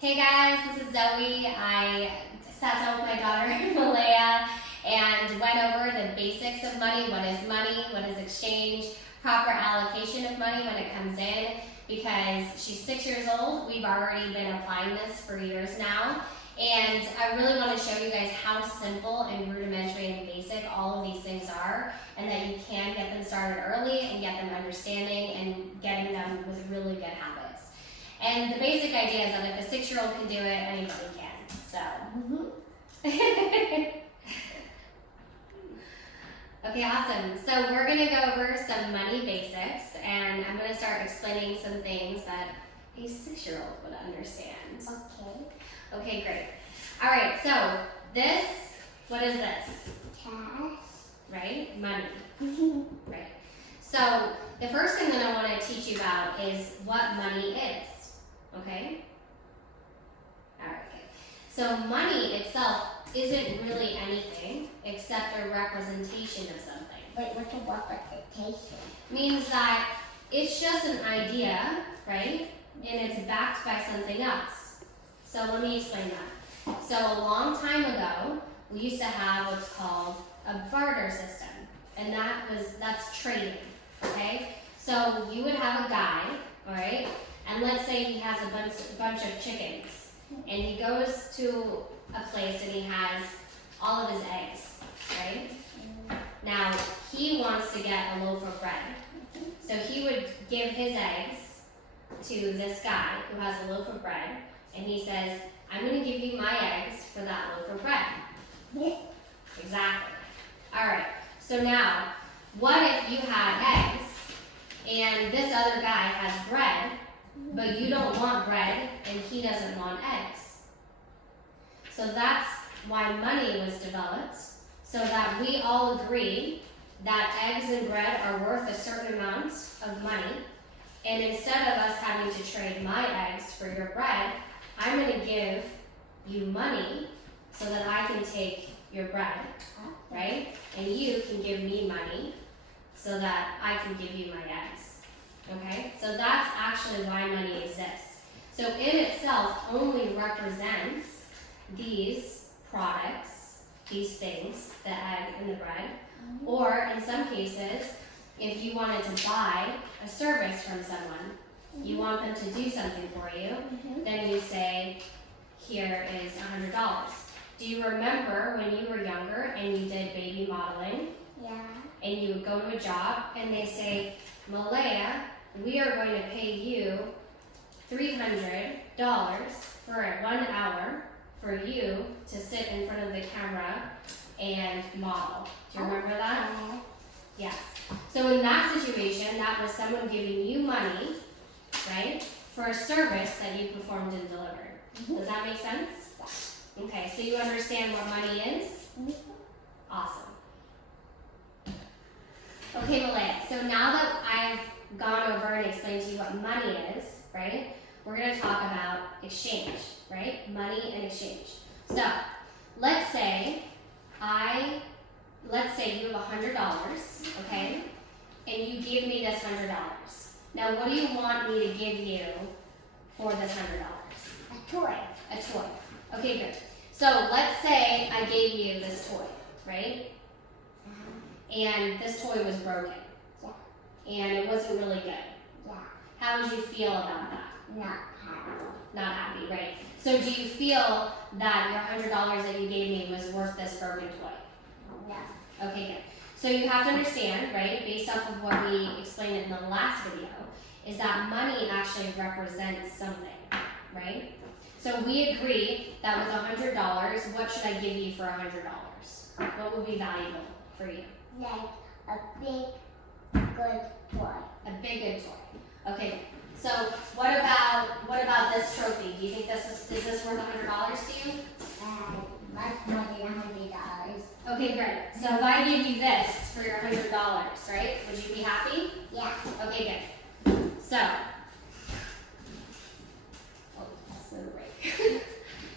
Hey guys, this is Zoe. I sat down with my daughter Malaya and went over the basics of money. What is exchange, proper allocation of money when it comes in, because she's 6 years old. We've already been applying this for years now. And I really want to show you guys how simple and rudimentary and basic all of these things are, and that you can get them started early and get them understanding and getting them with really good habits. And the basic idea is that if a 6-year-old can do it, anybody can. So. Okay, awesome. So we're going to go over some money basics, and I'm going to start explaining some things that a 6-year-old would understand. Okay. Okay, great. All right, so this, what is this? Cash. Right? Money. Right. So the first thing that I want to teach you about is what money is. Okay? All right, okay. So money itself isn't really anything except a representation of something. Wait, what's a representation? Means that it's just an idea, right? And it's backed by something else. So let me explain that. So a long time ago, we used to have what's called a barter system. And that's trading, okay? So you would have a guy, all right? And let's say he has a bunch of chickens. And he goes to a place and he has all of his eggs, right? Now, he wants to get a loaf of bread. So he would give his eggs to this guy who has a loaf of bread. And he says, I'm going to give you my eggs for that loaf of bread. Exactly. All right. So now, what if you had eggs and this other guy has bread, but you don't want bread and he doesn't want eggs? So that's why money was developed, so that we all agree that eggs and bread are worth a certain amount of money. And instead of us having to trade my eggs for your bread, I'm going to give you money so that I can take your bread, right? And you can give me money so that I can give you my eggs, okay? So that's actually why money exists. So in itself only represents these products, these things, the egg and the bread, or in some cases, if you wanted to buy a service from someone, you want them to do something for you, then you say, here is $100. Do you remember when you were younger and you did baby modeling? Yeah. And you would go to a job and they say, Malaya, we are going to pay you $300 for 1 hour for you to sit in front of the camera and model. Do you remember that? Yes. So in that situation, that was someone giving you money, right, for a service that you performed and delivered. Does that make sense? Okay, so you understand what money is? Awesome. Okay, Malaya, so now that I've gone over and explained to you what money is, right, we're going to talk about exchange, right? Money and exchange. So, let's say you have $100, okay, and you give me this $100. Now, what do you want me to give you for this $100? A toy. A toy. Okay, good. So let's say I gave you this toy, right? And this toy was broken. Yeah. And it wasn't really good. Yeah. How would you feel about that? Not happy. Not happy, right? So do you feel that your $100 that you gave me was worth this broken toy? Yeah. Okay, good. So you have to understand, right, based off of what we explained in the last video, is that money actually represents something, right? So we agree that with $100, what should I give you for $100? What would be valuable for you? Like a big, good toy. A big, good toy. Okay. So what about this trophy? Do you think is this worth $100 to you? Much more than $100. Okay, great. So if I give you this for your $100, right? Would you be happy? Yeah. Okay, good. So.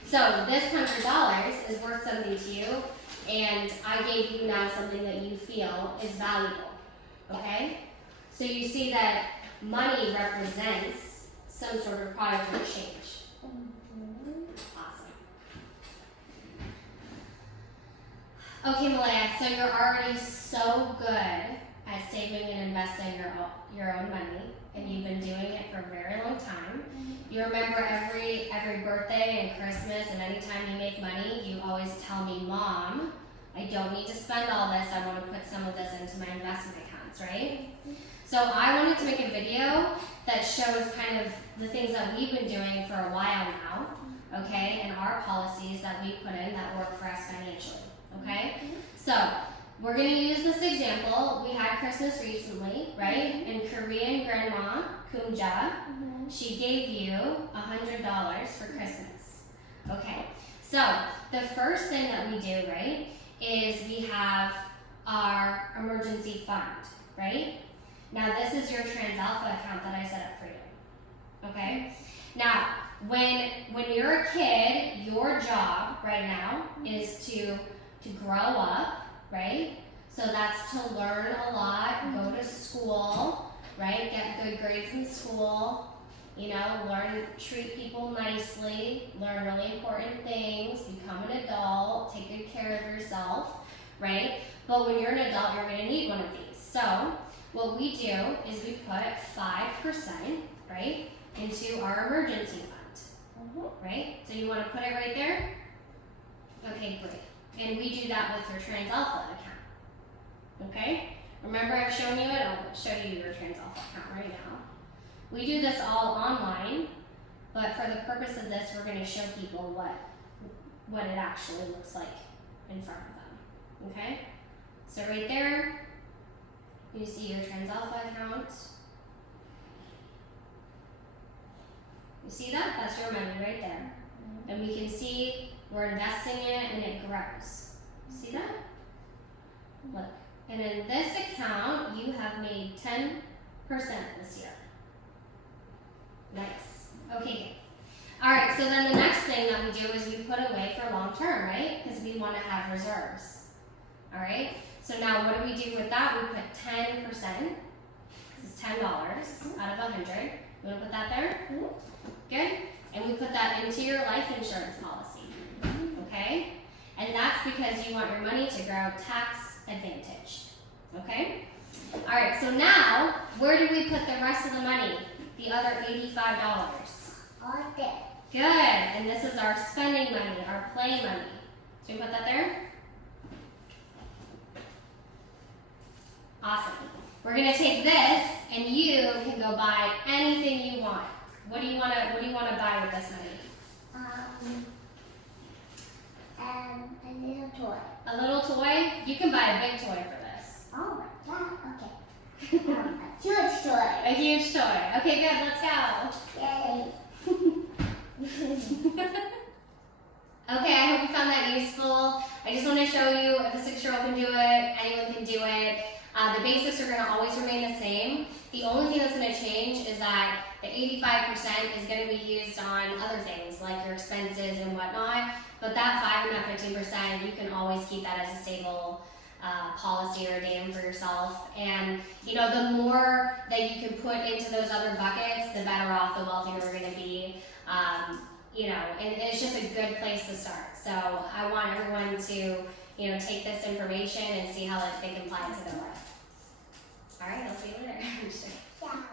So this $100 is worth something to you, and I gave you now something that you feel is valuable, okay? So you see that money represents some sort of product or exchange. Okay, Malaya, so you're already so good at saving and investing your own money, and you've been doing it for a very long time. You remember every birthday and Christmas, and anytime you make money, you always tell me, Mom, I don't need to spend all this. I want to put some of this into my investment accounts, right? So I wanted to make a video that shows kind of the things that we've been doing for a while now, okay, and our policies that we put in that work for us financially, okay? So we're going to use this example. We had Christmas recently, right? And Korean grandma, Kumja, she gave you $100 for Christmas. Okay, so the first thing that we do, right, is we have our emergency fund, right? Now this is your TransAlpha account that I set up for you, okay? Now, when you're a kid, your job right now is to grow up, right? So that's to learn a lot, go to school, right? Get good grades in school, you know, treat people nicely, learn really important things, become an adult, take good care of yourself, right? But when you're an adult, you're gonna need one of these. So what we do is we put 5%, right, into our emergency fund, right? So you wanna put it right there? Okay, great. And we do that with your TransAlpha account, okay? Remember I've shown you it? I'll show you your TransAlpha account right now. We do this all online, but for the purpose of this, we're gonna show people what it actually looks like in front of them, okay? So right there, you see your TransAlpha account. You see that? That's your money right there. And we can see we're investing in it and it grows. See that? Look. And in this account, you have made 10% this year. Nice. Okay, good. All right, so then the next thing that we do is we put away for long term, right? Because we want to have reserves. All right? So now what do we do with that? We put 10%. This is $10 out of 100. You want to put that there? Good. And we put that into your life insurance policy. Okay? And that's because you want your money to grow tax advantaged. Okay? All right, so now, where do we put the rest of the money? The other $85. All there. Good. And this is our spending money, our play money. So we put that there? Awesome. We're gonna take this and you can go buy anything you want. What do you wanna buy with this money? A little toy. A little toy? You can buy a big toy for this. Oh my god, okay. A huge toy. A huge toy. Okay, good, let's go. Yay. Okay, I hope you found that useful. I just want to show you if a 6-year-old can do it, anyone can do it. The basics are going to always remain the same. The only thing that's going to change is that the 85% is going to be used on other things like your expenses and whatnot. But that 5 and that 15%, you can always keep that as a stable policy or dam for yourself. And you know, the more that you can put into those other buckets, the better off, the wealthier we're going to be. You know, and it's just a good place to start. So I want everyone to, you know, take this information and see how they can apply it to their life. All right, I'll see you later. Yeah.